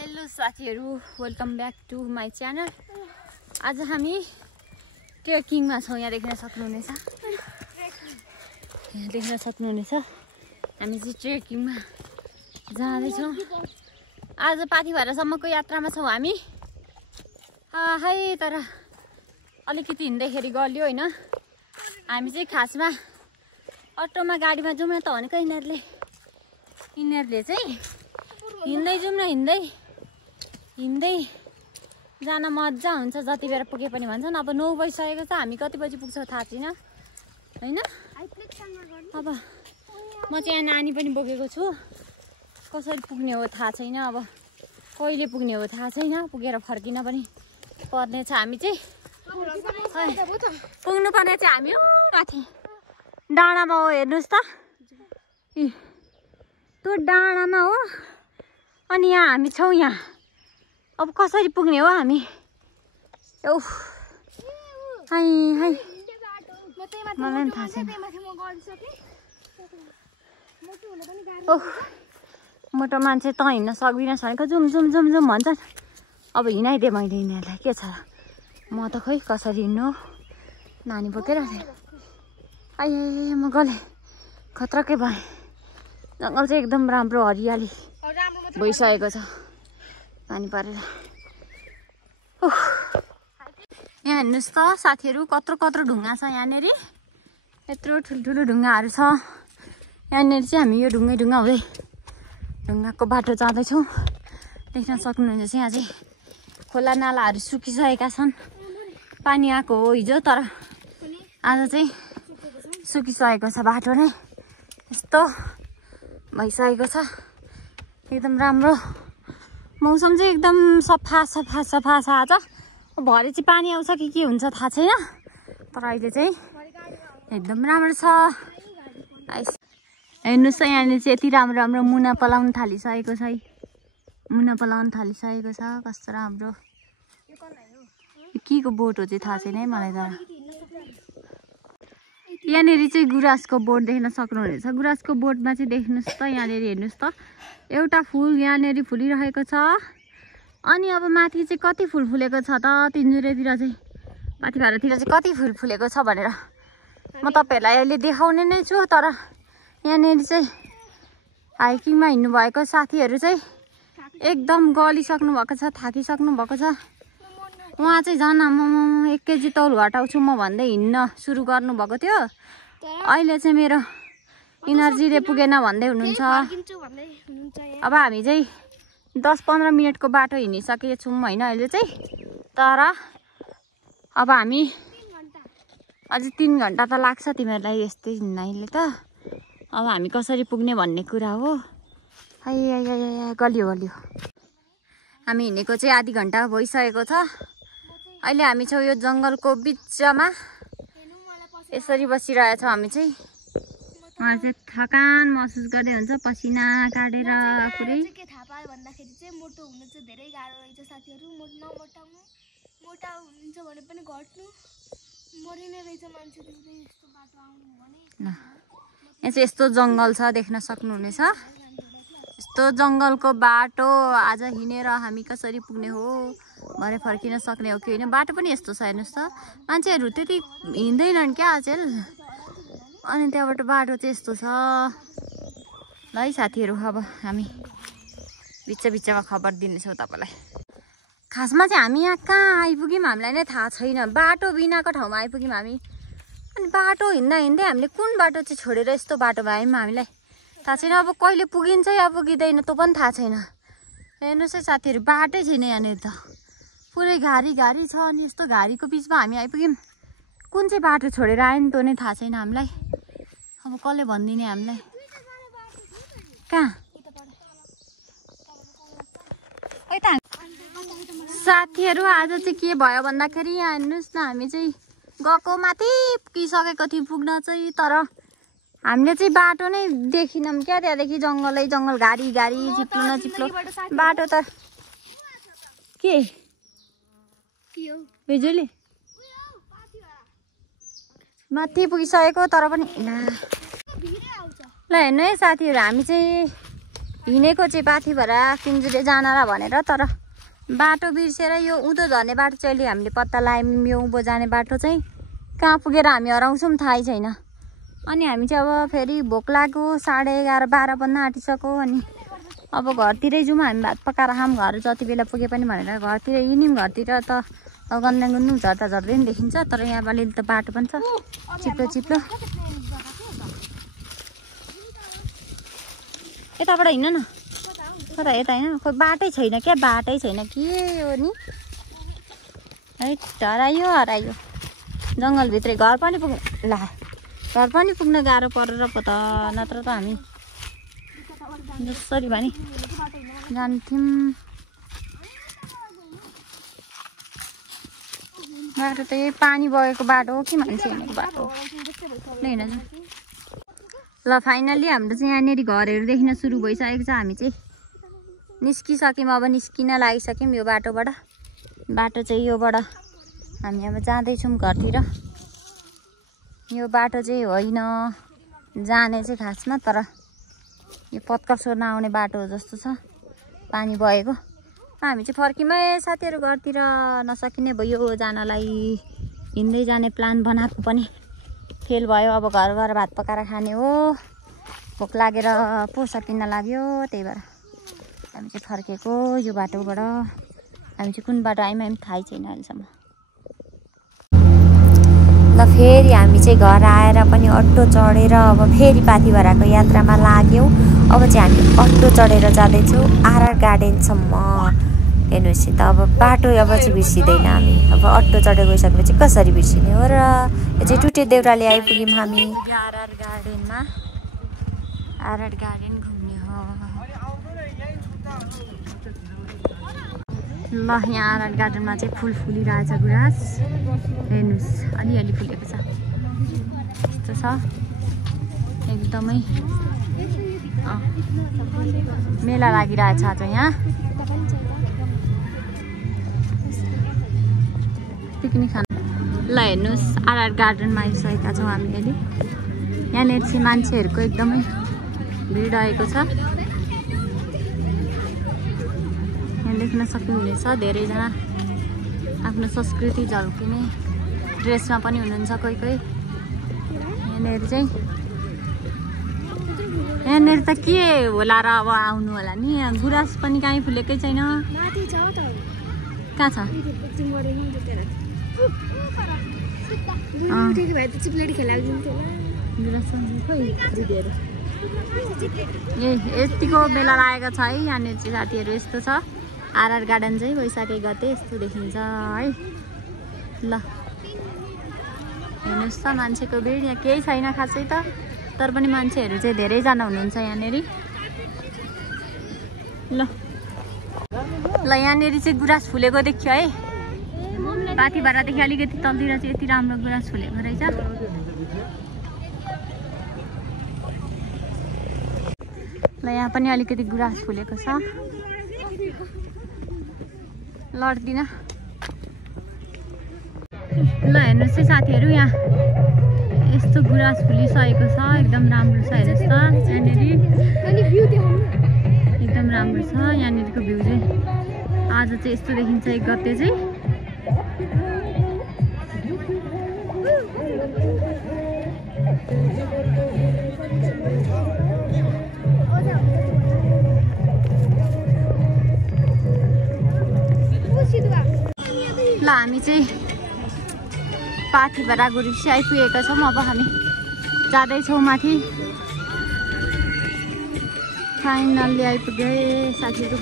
Hello साथीहरु, welcome back to my channel. आज हामी ट्रेकिङमा छौँ। यहाँ देख्न सक्नुहुनेछ, हामी चाहिँ ट्रेकिङमा जाँदैछौँ। आज पाथिभरासम्मको यात्रामा छौँ हामी। है तर अलिकति हिँड्दाखेरि गल्यो होइन। हामी चाहिँ खासमा अटोमा गाडीमा जाउँ न त भनेको यिनीहरूले चाहिँ हिँड्दै जाउँ न, हिँड्दै जान मजा हुन्छ। जति बेला पुगे पनि भन्छन्। अब 9 बजिसकेको छ, हामी कति बजी पुग्छौँ थाहा छैन होइन। अब म चाहिँ यहाँ नानी पनि बोकेको छु। कसरी पुग्ने हो थाहा छैन, अब कहिले पुग्ने हो थाहा छैन। पुगेर फर्किन पनि पर्ने छ। हामी चाहिँ पुग्नुपर्ने चाहिँ हामी माथि डाँडामा हो। हेर्नुहोस् त, त्यो डाँडामा हो। अनि यहाँ हामी छौँ। यहाँ अब कसरी पुग्ने हो हामी? मलाई पनि थाहा छैन। मोटो मान्छे त हिँड्न सक्दिनस् भनेको जुम भन्छन्। अब हिँडाइदिएँ मैले यिनीहरूलाई, के छ। म त खोइ कसरी हिँड्नु हो, नानी बोकेर। म गलेँ, खतराकै भएँ। जङ्गल चाहिँ एकदम राम्रो हरियाली भइसकेको छ पानी परेर। यहाँ हेर्नुहोस् त साथीहरू, कत्रो ढुङ्गा छ यहाँनिर। यत्रो ठुल्ठुलो ढुङ्गाहरू छ यहाँनिर। चाहिँ हामी यो ढुङ्गा हुँदै ढुङ्गाको बाटो जाँदैछौँ। देख्न सक्नुहुन्छ यहाँ चाहिँ खोला नालाहरू सुकिसकेका छन्। पानी आएको हो हिजो, तर आज चाहिँ सुकिसकेको छ। बाटो नै यस्तो भइसकेको छ। एकदम राम्रो मौसम चाहिँ एकदम सफा छ आज। भरे चाहिँ पानी आउँछ कि के हुन्छ थाहा छैन, तर अहिले चाहिँ एकदम राम्रो छ। हेर्नुहोस् त यहाँनिर चाहिँ यति राम्रो मुना पलाउन थालिसकेको छ। कस्तो राम्रो। के को बोट हो चाहिँ थाहा छैन है मलाई। तर यहाँनिर चाहिँ गुराँसको बोट देख्न सक्नुहुनेछ। गुराँसको बोटमा चाहिँ देख्नुहोस् त, यहाँनिर हेर्नुहोस् त, एउटा फुल यहाँनिर फुलिरहेको छ। अनि अब माथि चाहिँ कति फुल फुलेको छ त, तिनजुरेतिर चाहिँ, पाथिभरातिर चाहिँ कति फुल फुलेको छ भनेर म तपाईँहरूलाई अहिले देखाउने नै छु। तर यहाँनिर चाहिँ हाइकिङमा हिँड्नु भएको साथीहरू चाहिँ एकदम गलिसक्नु भएको छ, थाकिसक्नु भएको छ। उहाँ चाहिँ झन् म 1 केजी तौल घटाउँछु म भन्दै हिँड्न सुरु गर्नुभएको थियो। अहिले चाहिँ मेरो इनर्जीले पुगेन भन्दै हुनुहुन्छ। अब हामी चाहिँ 10-15 मिनटको बाटो हिँडिसकेछौँ होइन अहिले चाहिँ। तर अब हामी अझै 3 घन्टा त लाग्छ तिमीहरूलाई यस्तै हिँड्नाले त। अब हामी कसरी पुग्ने भन्ने कुरा हो। गलियो। हामी हिँडेको चाहिँ आधी घन्टा भइसकेको छ। अहिले हामी छौँ यो जङ्गलको बिचमा। यसरी बसिरहेछौँ हामी चाहिँ। उहाँ चाहिँ थकान महसुस गर्दै हुन्छ, पसिना काटेर पुरै। के थाहा पायो भन्दाखेरि चाहिँ मोटो हुनु चाहिँ धेरै गाह्रो रहेछ साथीहरू। मोटा हुन्छ भने पनि घट्नु मरिने रहेछ मान्छे। यस्तो बाटो आउनु भने यहाँ चाहिँ यस्तो जङ्गल छ, देख्न सक्नुहुनेछ। यस्तो जङ्गलको बाटो आज हिँडेर हामी कसरी पुग्ने हो, भरे फर्किन सक्ने हो कि होइन। बाटो पनि यस्तो छ हेर्नुहोस् त, मान्छेहरू त्यति हिँड्दैनन् क्या अचेल। अनि त्यहाँबाट बाटो चाहिँ यस्तो छ। ल है साथीहरू, अब हामी बिचमा खबर दिनेछौँ तपाईँलाई। खासमा चाहिँ हामी यहाँ कहाँ आइपुग्यौँ हामीलाई नै थाहा छैन। बाटो बिनाको ठाउँमा आइपुग्यौँ हामी। अनि बाटो हिँड्दा हामीले कुन बाटो चाहिँ छोडेर यस्तो बाटोमा आयौँ हामीलाई थाहा छैन। अब कहिले पुगिन्छ या पुगिँदैन त्यो पनि थाहा छैन। हेर्नुहोस् है साथीहरू, बाटै छैन यहाँनिर त। पुरै घारी छ। अनि यस्तो घारीको बिचमा हामी आइपुग्यौँ। कुन चाहिँ बाटो छोडेर आयो नि त्यो नै थाहा छैन हामीलाई। अब कसले भनिदिने हामीलाई कहाँ। साथीहरू आज चाहिँ के भयो भन्दाखेरि यहाँ हेर्नुहोस् न, हामी चाहिँ गएको माथि पुगिसकेको थियौँ पुग्न चाहिँ। तर हामीले चाहिँ बाटो नै देखिनौँ क्या। त्यहाँदेखि जङ्गल घारी चिप्लो बाटो त के बिजुली माथि पुगिसकेको। तर पनि ल हेर्नु है साथीहरू, हामी चाहिँ हिँडेको चाहिँ पाथिभरा किन्जुले जान र भनेर, तर बाटो बिर्सेर यो उँधो झर्ने बाटो चाहिँ अहिले हामीले पत्ता लगायौँ। यो उँभो जाने बाटो चाहिँ कहाँ पुगेर हामी हराउँछौँ थाहै छैन। अनि हामी चाहिँ अब फेरि भोक लाग्यो, 11:30 12 बन्न आँटिसक्यो। अनि अब घरतिरै जाउँ, हामी भात पकाएर खाऊँ, घर जति बेला पुगे पनि भनेर घरतिर हिँड्यौँ। घरतिर त गन्दागुन्नु झर्दा झर्दै पनि देखिन्छ, तर यहाँ अलिअलि त बाटो पनि छ चिप्लो चिप्लो। यताबाट हिँड्न न, कता यता होइन, खोइ बाटै छैन क्या, बाटै छैन के हो नि है। हरायो जङ्गलभित्रै घर पनि पुग्न गाह्रो परेर पो त, नत्र त हामी जसरी भने जान्थ्यौँ। बाटो त यही पानी बगेको बाटो हो कि मान्छे हिँडेको बाटो होइन। ल फाइनल्ली हाम्रो चाहिँ यहाँनिर घरहरू देखिन सुरु भइसकेको छ। हामी चाहिँ निस्किसक्यौँ, अब निस्किन लागिसक्यौँ यो बाटोबाट। बाटो चाहिँ योबाट हामी अब जाँदैछौँ घरतिर। यो बाटो चाहिँ होइन जाने चाहिँ खासमा, तर यो पत्कर नआउने बाटो हो जस्तो छ, पानी बगेको। हामी चाहिँ फर्किमै साथीहरू घरतिर, नसकिने भयो जानलाई। हिँड्दै जाने प्लान बनाएको पनि फेल भयो। अब घर गएर भात पकाएर खाने हो, भोक लागेर पो सकिन लाग्यो, त्यही भएर हामी चाहिँ फर्केको यो बाटोबाट। हामी चाहिँ कुन बाटो आयौँ थाहै छैन अहिलेसम्म। ल फेरि हामी चाहिँ घर आएर पनि अटो चढेर अब फेरि पाथिभराको यात्रामा लाग्यौँ। अब चाहिँ हामी अटो चढेर जाँदैछौँ आरआर गार्डनसम्म। हेर्नुहोस् त, अब बाटो अब चाहिँ बिर्सिँदैन हामी। अब अटो चढेर गइसकेपछि कसरी बिर्सिने हो र। यो चाहिँ टुटे देउराले आइपुग्यौँ हामी आरआर गार्डनमा। आरआर गार्डन घुम्ने हो। ल यहाँ आरआर गार्डनमा चाहिँ फुल फुलिरहेछ गुराँस, हेर्नुहोस् अलिअलि फुलेको छ, यस्तो छ एकदमै। मेला लागिरहेछ आज यहाँ, पिकनिक खानु। ल हेर्नुहोस् आरआर गार्डनमा आइसकेका छौँ हामी अहिले। यहाँनिर चाहिँ मान्छेहरूको एकदमै भिड आएको छ। यहाँ देख्न सक्नुहुनेछ धेरैजना आफ्नो संस्कृति झल्किने ड्रेसमा पनि हुनुहुन्छ कोही कोही। यहाँनिर चाहिँ यहाँनिर त के होला र अब आउनु होला नि। यहाँ गुराँस पनि कहीँ फुलेकै छैन। कहाँ छ? यतिको बेला लागेको छ है यहाँनिर चाहिँ साथीहरू। यस्तो छ आरआर गार्डन चाहिँ वैशाख गते यस्तो देखिन्छ है। ल हेर्नुहोस् त मान्छेको भिड यहाँ केही छैन खासै त, तर पनि मान्छेहरू चाहिँ धेरैजना हुनुहुन्छ यहाँनिर। ल यहाँनिर चाहिँ गुराँस फुलेको देखियो है। पाथिभरादेखि अलिकति तलतिर चाहिँ यति राम्रो गुराँस फुलेको रहेछ। ल यहाँ पनि अलिकति गुराँस फुलेको छ। लड्दिन। ल हेर्नुहोस् है साथीहरू, यहाँ यस्तो गुराँस फुलिसकेको छ, एकदम राम्रो छ। हेर्नुहोस् त यहाँनिर एकदम राम्रो छ। यहाँनिरको भ्यू चाहिँ आज चाहिँ यस्तो देखिन्छ 1 गते चाहिँ। ल हामी चाहिँ पाथिभरा गुरुसी आइपुगेका छौँ। अब हामी जाँदैछौँ माथि। फाइनल्ली आइपुग्यो है साथीहरू।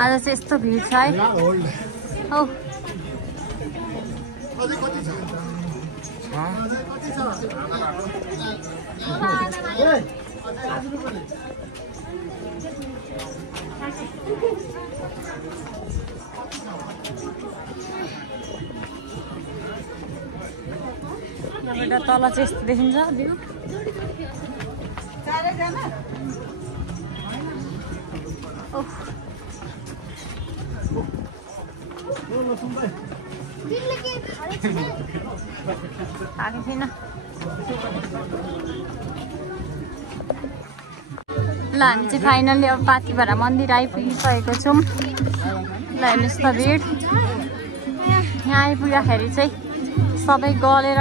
आज चाहिँ यस्तो भिड छ है। हो यहाँबाट तल चाहिँ यस्तो देखिन्छ भ्यू। खाएको छैन। ल हामी चाहिँ फाइनल्ली अब पाथिभरा मन्दिर आइपुगिसकेको छौँ। ल हेर्नुहोस् त भिड। यहाँ आइपुग्दाखेरि चाहिँ सबै गलेर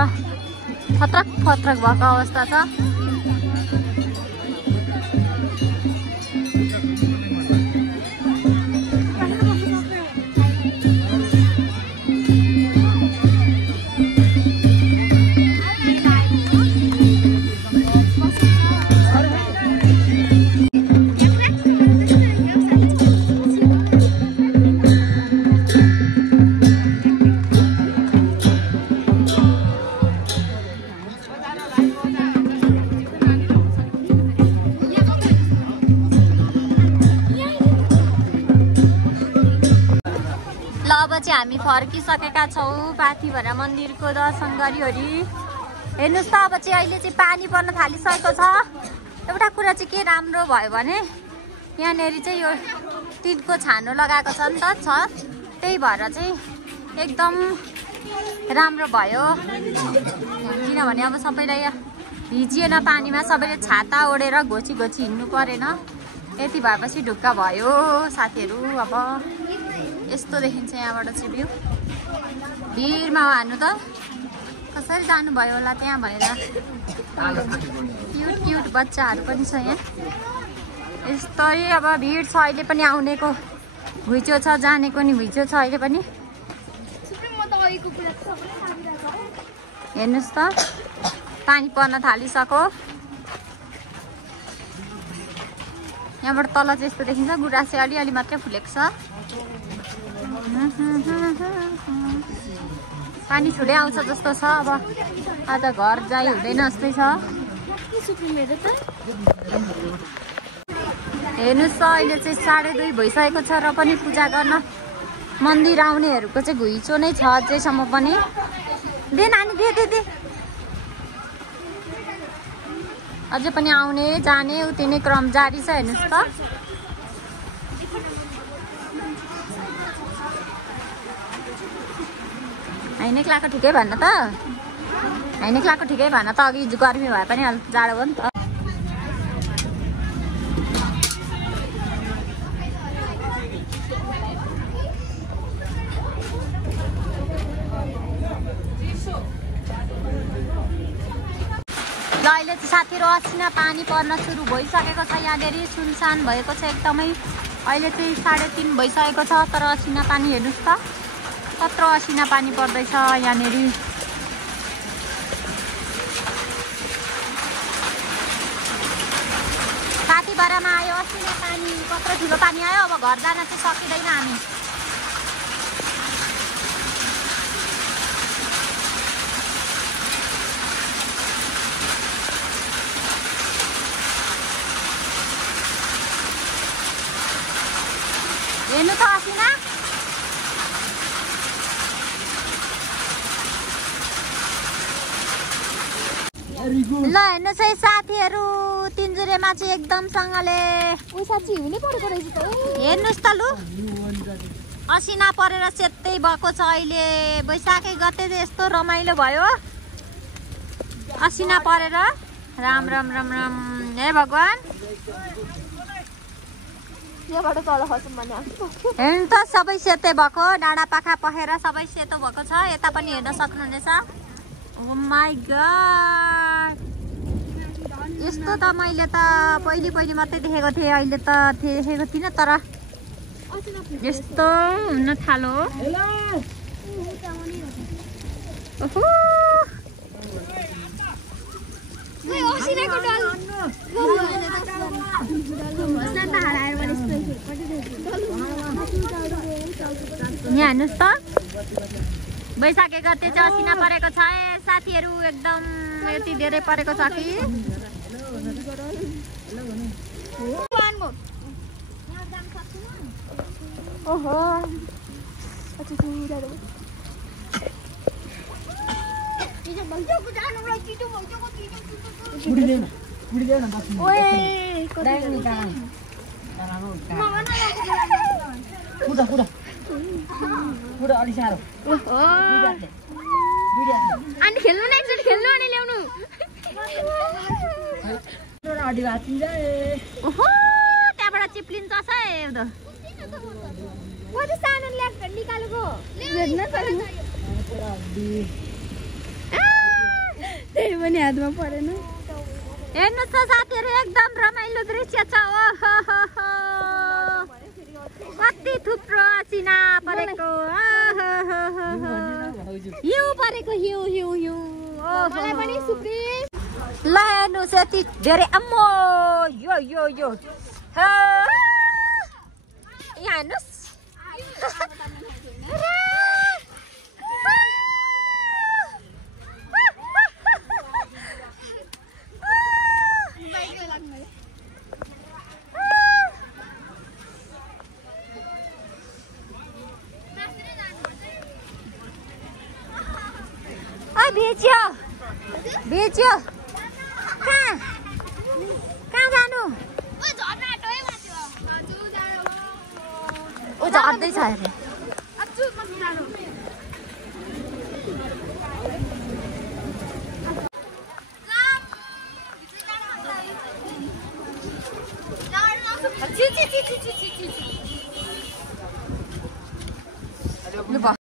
फत्रक फत्रक भएको अवस्था छ। अब चाहिँ हामी फर्किसकेका छौँ। पाथिभरा मन्दिरको दर्शन गरिवरी हेर्नुहोस् त अब चाहिँ अहिले चाहिँ पानी पर्न थालिसकेको छ। एउटा कुरा चाहिँ के राम्रो भयो भने यहाँनिर चाहिँ यो टिनको छानो लगाएको छ नि त छ, त्यही भएर चाहिँ एकदम राम्रो भयो। किनभने अब सबैलाई भिजिएन पानीमा, सबैले छाता ओढेर घोची घोची हिँड्नु परेन। यति भएपछि ढुक्क भयो साथीहरू। अब यस्तो देखिन्छ यहाँबाट चाहिँ भ्यू। भिडमा हान्नु त कसरी जानुभयो होला त्यहाँ भनेर। क्युट क्युट बच्चाहरू पनि छ यहाँ। यस्तै अब भिड छ अहिले पनि। आउनेको घुइँचो छ, जानेको नि घुइँचो छ अहिले पनि। हेर्नुहोस् त पानी पर्न थालिसक्यो। यहाँबाट तल चाहिँ यस्तो देखिन्छ। गुराँस चाहिँ अलिअलि मात्रै फुलेको छ। पानी छुट्टै आउँछ जस्तो छ। अब आज घर जाइ हुँदैन जस्तै छ। हेर्नुहोस् त अहिले चाहिँ 2:30 भइसकेको छ र पनि पूजा गर्न मन्दिर आउनेहरूको चाहिँ घुइँचो नै छ अझैसम्म पनि। दे नानी दे दे दे। अझै पनि आउने जाने उतिनै क्रम जारी छ। हेर्नुहोस् त हाइनेक लाएको ठिकै भएन त। हाइनेक लाएको ठिकै भएन त। अघि गर्मी भए पनि जाडो हो नि त। ल अहिले चाहिँ साथीहरू असिना पानी पर्न सुरु भइसकेको छ। यहाँनिर सुनसान भएको छ एकदमै। अहिले चाहिँ 3:30 भइसकेको छ तर असिना पानी हेर्नुहोस् त कत्रो असिना पानी पर्दैछ यहाँनिर। पाथिभरामा आयो असिना पानी, कत्रो ठुलो पानी आयो। अब घर जान चाहिँ सकिँदैन हामी। हेर्नु त असिना। ल हेर्नुहोस् है साथीहरू, तिनजुरेमा चाहिँ एकदमसँगले हेर्नुहोस् त लु असिना परेर सेतै भएको छ। अहिले बैशाखै गते चाहिँ यस्तो रमाइलो भयो असिना परेर। राम राम राम राम हे भगवान। हेर्नु त सबै सेतै भएको, डाँडा पाखा पखेर सबै सेतो भएको छ। यता पनि हेर्न सक्नुहुनेछ। ओ माई गॉड, यस्तो त मैले त पहिले मात्रै देखेको थिएँ, अहिले त देखेको थिइनँ। तर यस्तो हुन थालो। यहाँ हेर्नुहोस् त बैशाखे गते चाहिँ असिना परेको छ साथीहरू। एकदम यति धेरै परेको छ कि ओहो। अनि खेल्नु न एकचोटि खेल्नु अनि ल्याउनु ओहो त्यहाँबाट चिप्लिन्छ सानो निकालेको त्यही पनि हातमा परेन हेर्नुहोस् त साथीहरू एकदम रमाइलो दृश्य छ ओहो कति थुप्रो असिना परेको हिउँ परेको हिउँ ल हेर्नुहोस् यति धेरै अम्मो यो यहाँ हेर्नुहोस् बेच्यो कहाँ जानु ओ झर्दैछ अरे